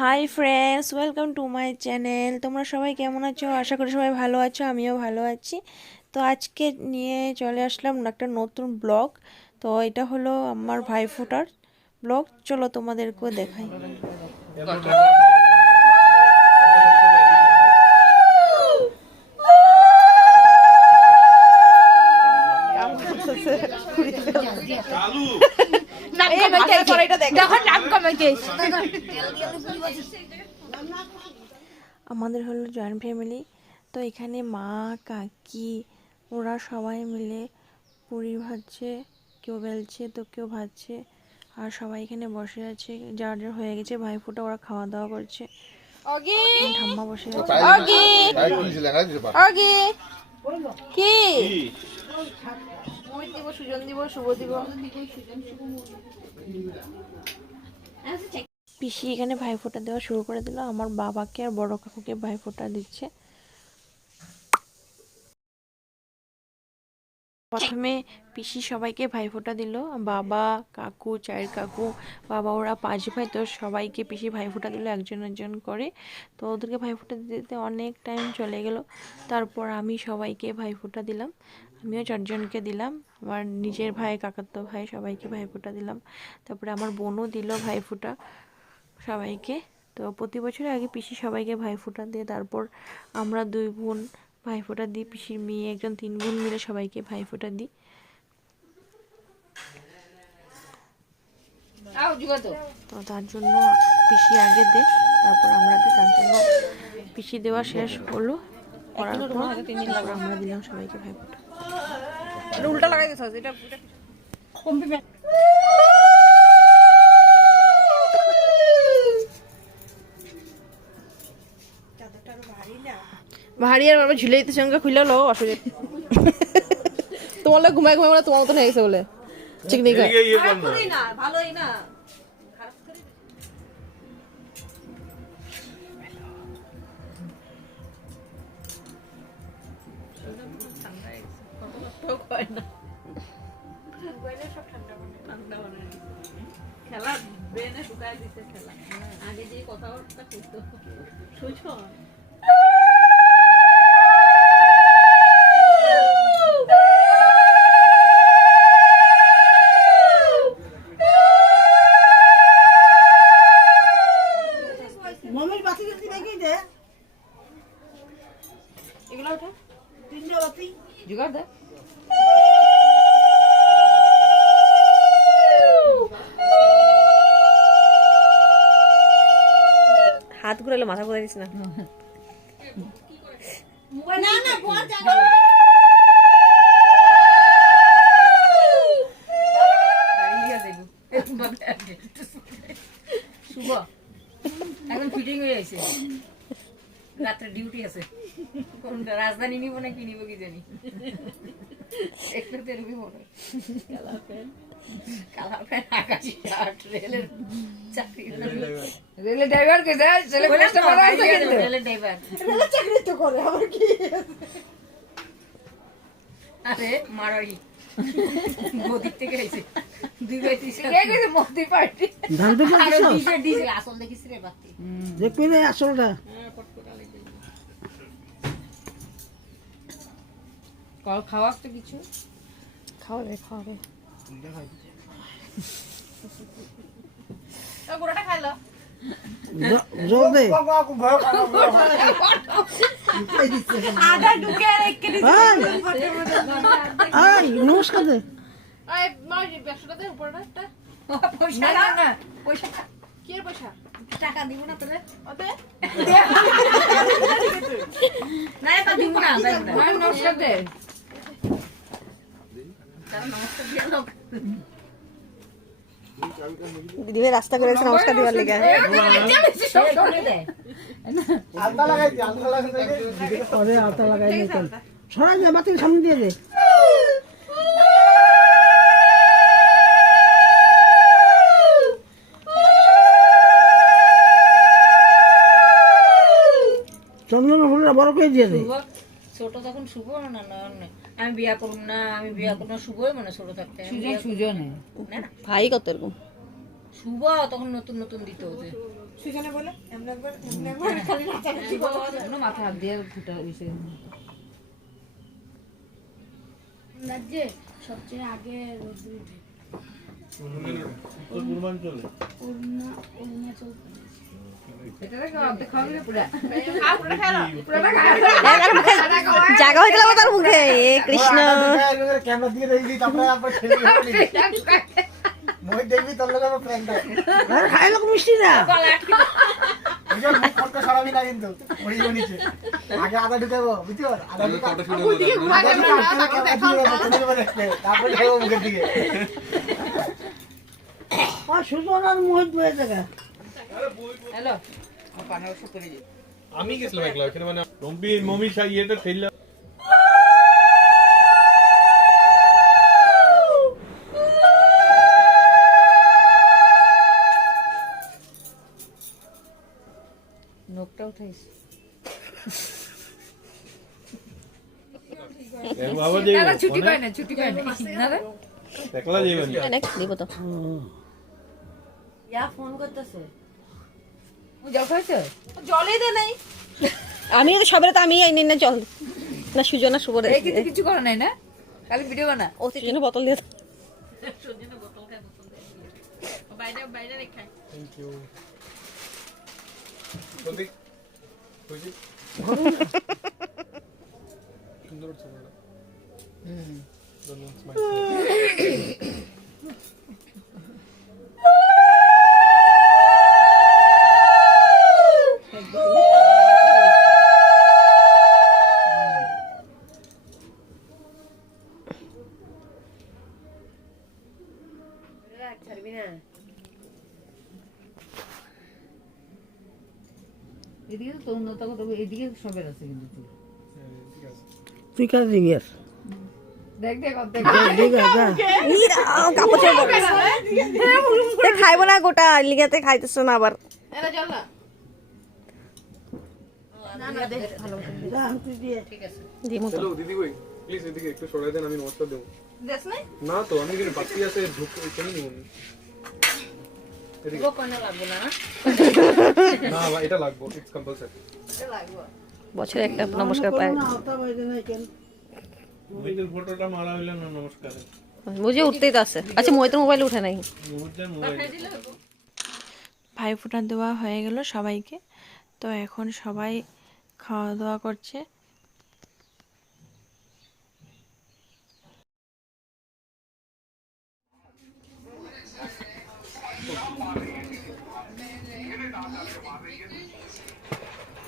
Hi friends, welcome to my channel. তোমরা সবাই কেমন আছো? আশা করি সবাই ভালো আছো, আমিও ভালো আছি। তো আজকে নিয়ে চলে আসলাম একটা নতুন ব্লগ। তো এটা হলো আমার ভাইফোঁটার ব্লগ। চলো তোমাদেরকেও দেখাই। আমাদের হলো জয়েন্ট ফ্যামিলি। তো এখানে মা, কাকি, ওরা সবাই মিলে পুরি ভাজছে, কেউ বেলছে তো কেউ ভাজছে। আর সবাই এখানে বসে আছে, যার যার হয়ে গেছে ভাইফোঁটা, ওরা খাওয়া দাওয়া করছে। ঠাম্মা বসে আছে। কি দিব? সুজন দিব, শুভ দিব। পিসি এখানে ভাইফোঁটা দেওয়া শুরু করে দিল। আমার বাবাকে আর বড় কাকুকে ভাইফোঁটা দিচ্ছে। প্রথমে পিসি সবাইকে ভাইফোঁটা দিল। বাবা, কাকু, চায়ের কাকু, বাবা, ওরা 5 ভাই। তো সবাইকে পিসি ভাইফোঁটা দিল একজন একজন করে। তো ওদেরকে ভাইফোঁটা দিতে অনেক টাইম চলে গেল। তারপর আমি সবাইকে ভাইফোঁটা দিলাম। আমিও 4 জনকে দিলাম। আমার নিজের ভাই, কাকাতো ভাই, সবাইকে ভাইফোঁটা দিলাম। তারপরে আমার বোনও দিল ভাইফোঁটা সবাইকে। তো প্রতি বছরের আগে পিসি সবাইকে ভাইফোঁটা দিয়ে তারপর আমরা 2 বোন ভাইফোঁটা দিই। পিসির মেয়ে একজন, 3 বোন মিলে সবাইকে ভাইফোঁটা দিই। তো তার জন্য পিসি আগে দে, তারপর আমরা দিই। তার জন্য পিসি দেওয়া শেষ হলো, করার পর তারপর আমরা দিলাম সবাইকে ভাইফোঁটা। উল্টা লাগাই দিছ এটা ভারী আর বাবা ঝুলে দিতে সঙ্গে খুলে লো অসুবিধা তোমার লোক ঘুমাই ঘুমাই বলে তোমার মতন হয়ে গেছে বলে ঠিক নেই না ভালোই না খেলা ব্রেনে শুকায় দিতে খেলা আগে যে কথাবার্তা করতো শুনছো মমির বাতি যদি দেখি দে এগুলো ওঠা 3টে বাতি জোগাড় দে হাত ঘুরালে মাথা ঘুরাই দিস না না না বল জায়গা গাড়ি লিয়া দেবো শুভ একদম ফিটিং হয়ে আছে রাত্রে ডিউটি আছে কোনটা রাজধানী নিব না কি নিব কি জানি একটু তো এরকমই মনে হয় কালার প্যান্ট আকাশি শার্ট রেলের চাকরি রেলের ড্রাইভার কে যায় ছেলে কষ্ট ভালো আছে কিন্তু রেলের ড্রাইভার রেলে চাকরি তো করে আবার কি আরে মারাই মোদির থেকে এসে 2 কে গেছে মোদি পার্টি জানতে আরে পারছিস ডিজে আসল দেখিস রে বাতি দেখবি না আসলটা কল খাওয়া তো কিছু খাওয়াবে গোড়াটা খাইলো জল দে আধা ঢুকে আর এক কেজি এই নমস্কার দে এই মাই ব্যবসাটা দে উপরটা পয়সা না না পয়সা কি এর পয়সা টাকা দিব না তোরে ওতে না এটা দিব না নমস্কার দে তারা নমস্কার দিয়ে লোক দিদিভাই রাস্তা করে নমস্কার দিবার লেগে পরে আলতা লাগাই নে চল সরাই দে বাতির সামনে দিয়ে দে চন্দন ফুলটা বড় করে দিয়ে দে ছোট তখন শুভ না না আমি বিয়া করব না আমি বিয়া করব না শুভই মানে ছোট থাকতে সুজন না ভাই কত এরকম শুভ তখন নতুন নতুন দিত ওদের মাথা হাত দিয়ে ফুটা হয়েছে। রাজ্যে সবচেয়ে আগে রোদ্র উঠে অরুণাচল জায়গা হয়ে গেল তার মুখে এ কৃষ্ণ ক্যামেরা দিয়ে দেখবি তারপরে আবার ছেড়ে দিবি মই দেখবি তোর লগে আমার ফ্রেন্ড আরে খাই লোক মিষ্টি না বুঝো মুখ ফটকা সরাবি না কিন্তু ওই নিচে আগে আদা ঢুকাবো বুঝছো আদা ঢুকাবো ওইদিকে ঘুরা গেল না তাকে দেখাও তারপরে খাবো মুখের দিকে সুজনার মুখ ধুয়ে দেখা হ্যালো পানি ওষুধ করে দিই। আমি গেছিলাম একলা ওখানে মানে রম্বি মমি ইয়েটা ঠেললাম নোকটা উঠাইছি। বাবা যাইব ছুটি পায় না না রে একলা যাইবেন দিব তো ফোন করতেছে জল খাইছো? জলেই দে নাই আমি তো সবের তো আমি আইনি না জল না সুজনা সুবরে এই কিন্তু কিছু করা নাই না, খালি ভিডিও বানা। ও সুজনা বোতল দিয়ে বাইরে বাইরে রেখে থ্যাংক ইউ জলদি হইছে সুন্দর ছবিটা ধন্যবাদ স্মাইল এদিকে তো উন্নত কথা, এদিকে সবের আছে কিন্তু চুল। ঠিক আছে তুই কাজ দিবি আর দেখ দেখ অর্ধেক কাপড় খাইব না গোটা লিগাতে খাইতেছ না আবার এরা জল না ঠিক আছে। দিমু তো হ্যালো দিদি কই প্লিজ এদিকে একটু সরাই দেন আমি নমস্কার দেব দেশ নাই না তো আমি এখানে বাকি আছে ঢুক কেন নিব এদিকে কোনো লাগবে না না ভাই এটা লাগবে ইটস কম্পালসরি বছরে একটা নমস্কার পাই মোহিতের ফটোটা মারা হইল না নমস্কার বুঝে উঠতেই তো আছে আচ্ছা মোহিতের মোবাইল উঠে নাই মোহিতের মোবাইল ভাইফোঁটা দেওয়া হয়ে গেল সবাইকে। তো এখন সবাই খাওয়া দাওয়া করছে।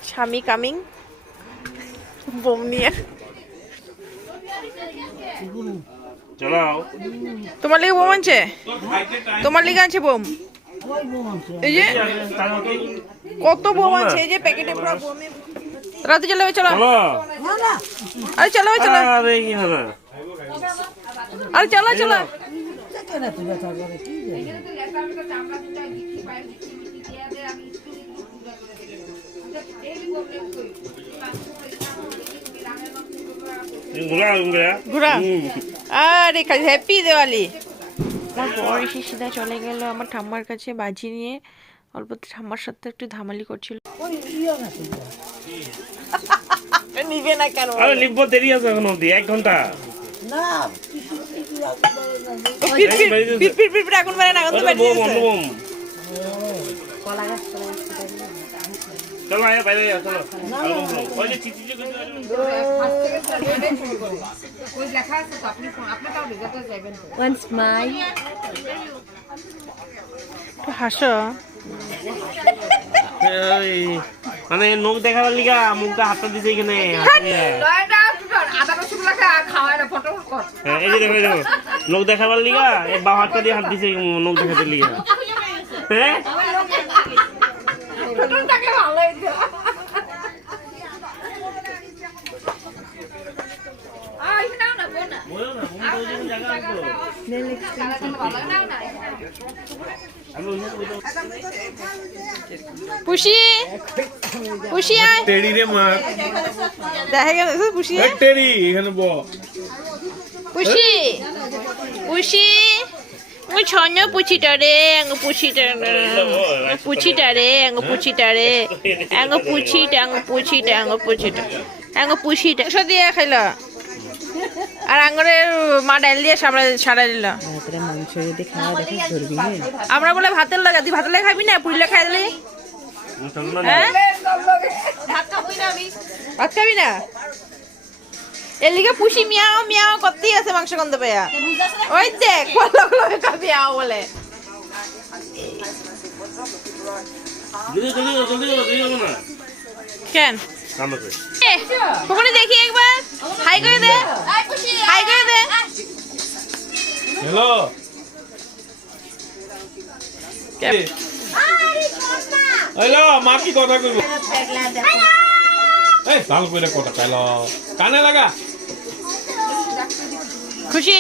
স্বামী কামিং বোম নিয়ে তোমার লিগে বোম আনছে, তোমার লিগে আছে বোম। এই যে কত বোম আছে, এই যে প্যাকেটে পুরো বোমে রাতে চালাবে। চলো আরে চলো চলো আরে চলো চলো ঘুরা। আরে হ্যাপি দিওয়ালি। আমার বর এসে সিধা চলে গেল আমার ঠাম্মার কাছে বাজি নিয়ে, অল্প ঠাম্মার সাথে একটু ধামালি করছিল। নিবে না কেন? আরে লিখবো দেরি আছে এখন অবধি 1 ঘন্টা না এখন বেড়ে না, এখন তো বেড়ে বম বম চলো আয় বাইরে আয়, চলো ওই যে চিঠি যে ওই লেখা আছে তো, আপনি আপনারটাও রেজাল্টে যাবেন তো। ওয়ান স্মাইল হাসো। মানে নখ দেখাবার লিগা মুখটা হাতটা দিছে এখানে আদা রসুন লেখা খাওয়ায় না, ফটো কর। এই যে দেখো এই দেখো নখ দেখাবার লিগা এই বাঁ হাতটা দিয়ে হাত দিছে নখ দেখাতে লিগা হ্যাঁ ফটোটাকে ভালো হইছে। আই না না বোনা বলো না বন্ধু ওই জন্য জায়গা আছে পুষি পুষি আয় টেডি রে মার দেখা গেল পুষি টেডি এখানে ব পুষি পুষি Ui chonyo puchitare, ang puchitare. Puchitare, ang puchitare. Ang puchita, ang puchita, ang puchita. Ang puchita. So দিয়ে খাইলো। আর আঙ্গুরে মা ডাল দিয়ে সারা দিল। তোরা মাংস যদি খাওয়া দেখে ধরবি না আমরা বলে ভাতের লাগা তুই ভাতের লাগা খাবি না পুরিলে খাই দিলি হ্যাঁ ভাত খাবি না এর লিগে পুষি মিয়াও মিয়াও করতেই আছে মাংস গন্ধ পেয়া ওই দেখ লগ লগ খাবি আও বলে কেন ওখানে দেখি একবার হাই করে দে হাই করে দে হ্যালো হ্যালো মা কি কথা কইব এই ভালো করে কথা কইলো কানে লাগা খুশি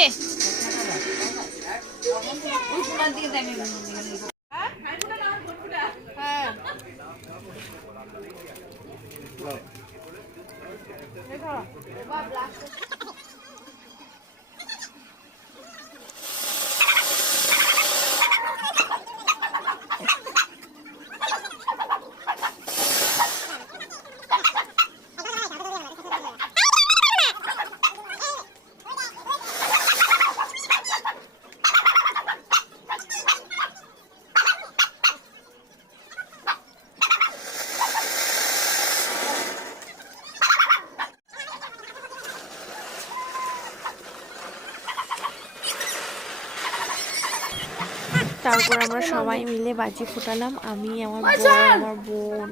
তারপর আমরা সবাই মিলে বাজি ফোটালাম আমি আমার বড় আমার বোন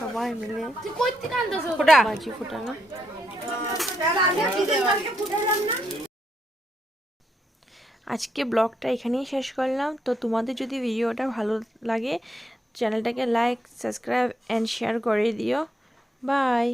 সবাই মিলে ফোটা বাজি ফোটালাম আজকে ব্লগটা এখানেই শেষ করলাম তো তোমাদের যদি ভিডিওটা ভালো লাগে চ্যানেলটাকে লাইক সাবস্ক্রাইব এন্ড শেয়ার করে দিও বাই